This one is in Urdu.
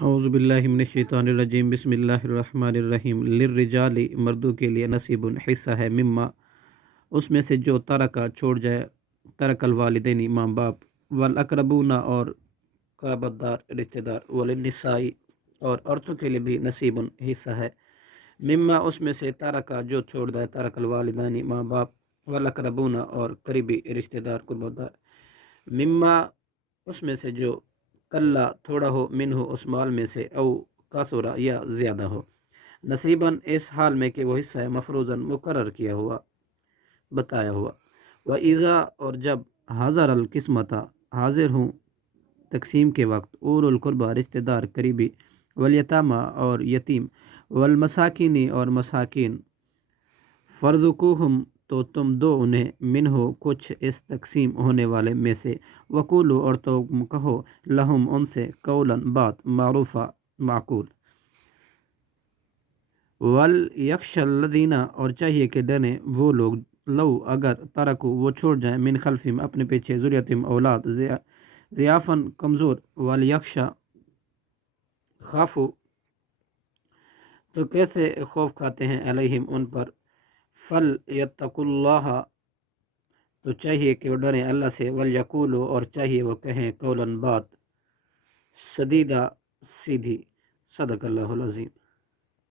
اعوذ باللہ من الشیطان الرجیم، بسم اللہ الرحمن الرحیم۔ للرجال، مردوں کے لیے، نصیب، حصہ ہے، مما، اس میں سے جو ترکا چھوڑ جائے، ترک الوالدین، ماں باپ، والاقربون، اور قرابت دار رشتہ دار، وللنساء، اور عورتوں کے لیے بھی نصیب، حصہ ہے، مما، اس میں سے ترکا جو چھوڑ جائے، ترک الوالدین، ماں باپ، والاقربون، اور قریبی رشتہ دار، قربت دار، مما، اس میں سے جو کلا تھوڑا ہو، منہ اس مال میں سے، او کثرا یا زیادہ ہو، نصیباً اس حال میں کہ وہ حصہ ہے، مفروضاً مقرر کیا ہوا، بتایا ہوا، و ایزا، اور جب حاضر القسمتا، حاضر ہوں تقسیم کے وقت، اول القربہ، رشتہ دار قریبی، والیتامہ، اور یتیم، والمساکین، اور مساکین، فرزقوہم، تو تم دو انہیں، منہ کچھ، اس تقسیم ہونے والے میں سے، وقولو، اور تم کہو، لہم ان سے، قولاً بات، معروفہ، معقول، ولیخش الذین، اور چاہیے کہ ڈریں وہ لوگ، لو اگر، ترکو وہ چھوڑ جائیں، من خلفہم اپنے پیچھے، ذریتہم اولاد، ضعافاً کمزور، ولیخش خافو، تو کیسے خوف کھاتے ہیں، علیہم ان پر، فل یتقوا اللہ، تو چاہیے کہ وہ ڈریں اللہ سے، ولیقولوا، اور چاہیے وہ کہیں، قولاً بات، سدیدہ، سیدھی، صدق اللہ العظیم۔